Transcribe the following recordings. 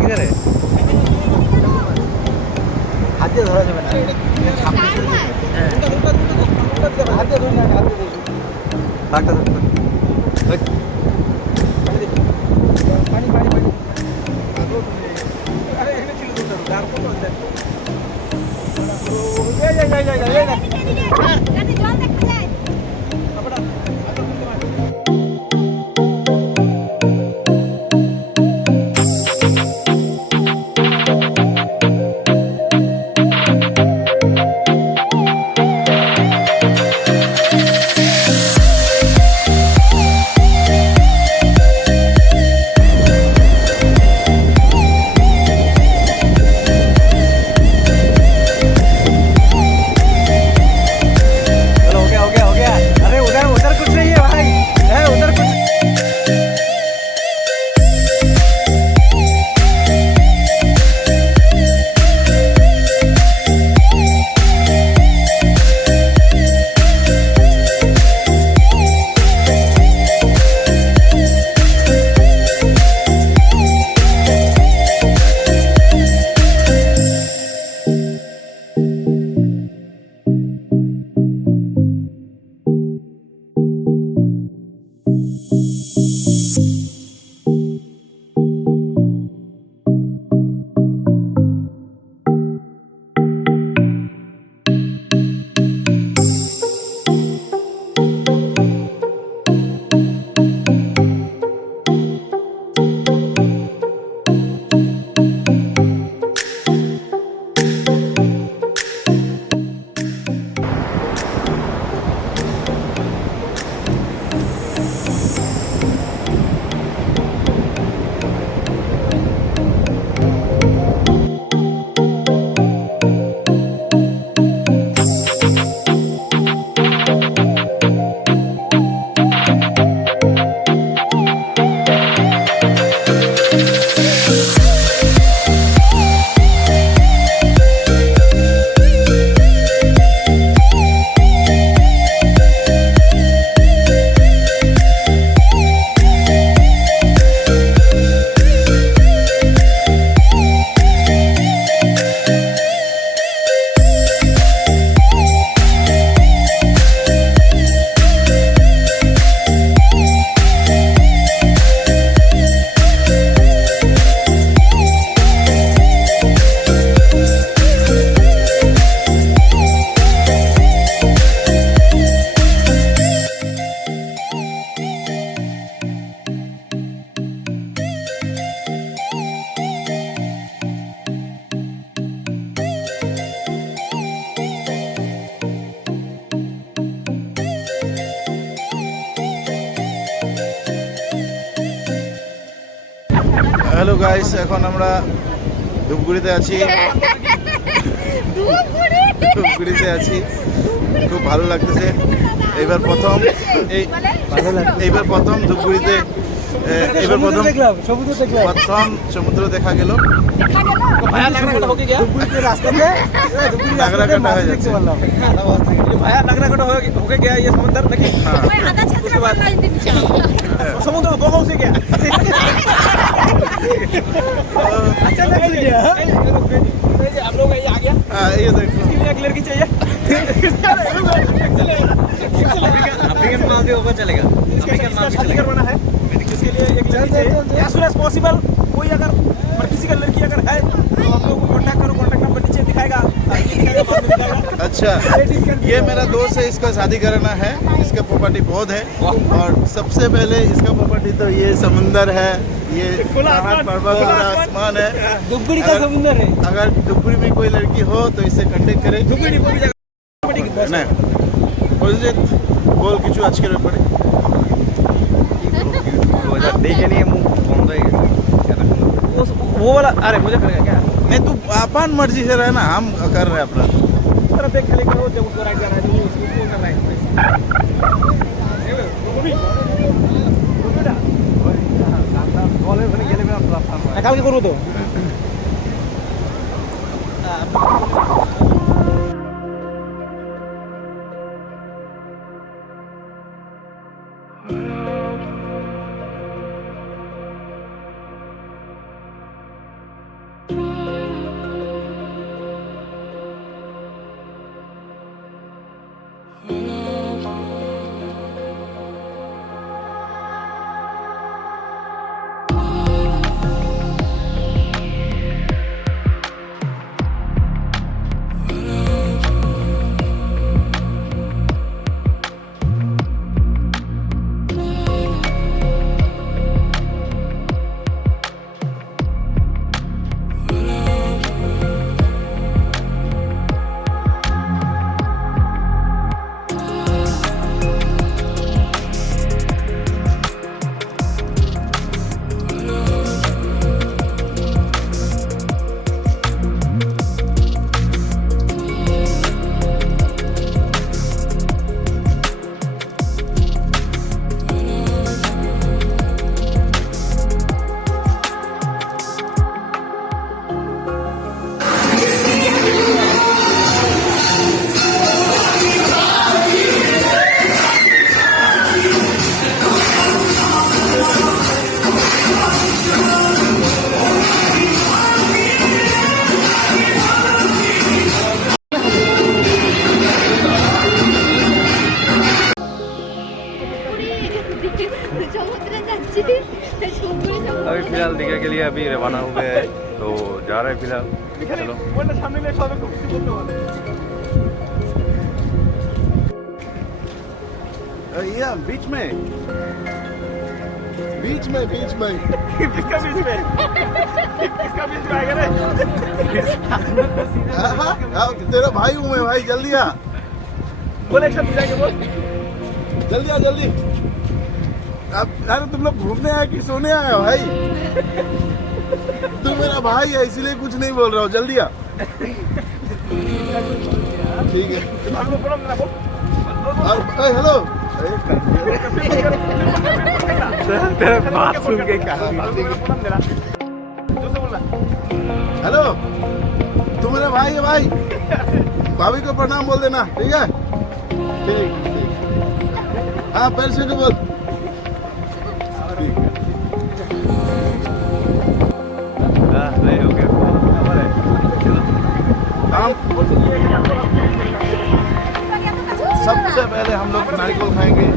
किधर है? हाथ দিয়ে ধরা যাবে না। হাত দিয়ে ধরে না, হাত দিয়ে ধরে। লাগটা ধর। পানি পানি পানি। আরে এখানে ছিল দুটো, আর কোন আছে? এই জল দেখতে যায়। হ্যালো গাইস, এখন আমরা ধূপগুড়িতে আছি। খুব ভালো লাগতেছে। এইবার প্রথম ধূপগুড়িতে প্রথম সমুদ্র দেখা গেল। সমুদ্র বগল से क्या अच्छा लग गया। आप लोग ये आ गया। ये देखो, इसके लिए एक लड़की चाहिए। अफ्रीकन माल के ऊपर चलेगा। अफ्रीकन माल शादी करवाना है, इसके लिए एक लड़की चाहिए as soon as possible। कोई अगर किसी का लड़की अगर है तो आप लोग को कांटेक्ट करो। कांटेक्ट नंबर नीचे दिखाएगा। अच्छा, ये मेरा दोस्त है, इसका शादी करना है। इसका प्रॉपर्टी बहुत है और सबसे पहले इसका प्रॉपर्टी तो ये समुंदर है, ये आसमान है, धूपगुड़ी का समुंदर है। अगर धूपगुड़ी में कोई लड़की हो तो इससे कांटेक्ट करे। धूपगुड़ी को भी না ওই যে বল কিছু আজকের ব্যাপারে देखे नहीं मुंह बंद है वो वाला। अरे मुझे करेगा क्या? नहीं, तू अपन मर्जी से रहना, हम कर रहे हैं अपना। इस तरह देख खाली करो, जब उसको राइट कर रहा है तो उसको कर रहा है। কালকে করবো তো। अभी फिलहाल दीघा के लिए अभी रवाना हो गए हैं, तो जा रहे हैं फिलहाल। चलो ये बीच में बीच में किसका बीच में? किसका बीच में आएगा रे? तेरा भाई हूँ मैं भाई, जल्दी आ। बोल एक शब्द जाके बोल। जल्दी आ जल्दी। अब अरे तुम लोग घूमने आए कि सोने आए हो भाई? तू मेरा भाई है इसीलिए कुछ नहीं बोल रहा हूँ, जल्दी आ। ठीक है। और हेलो बात सुन के हेलो, तू मेरा भाई है भाई, भाभी को प्रणाम बोल देना, ठीक है? ठीक। हाँ पैर से बोल। हो गया। सबसे पहले हम लोग नारियल खाएंगे।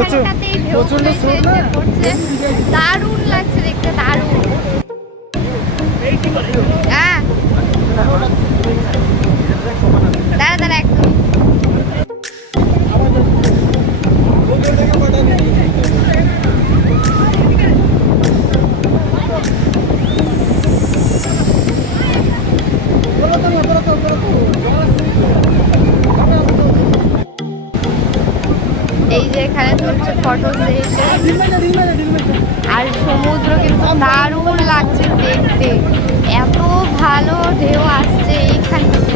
এখানটাতেই ঢেউ তুলে এসে পড়ছে, দারুণ লাগছে দেখতে, দারুণ। হ্যাঁ দাঁড়া দাঁড়া একটু। এই যে এখানে চলছে ফটো সেশন, আর সমুদ্র কিন্তু দারুণ লাগছে দেখতে, এত ভালো ঢেউ আসছে এইখানটাতে।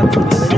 मत छोड़िए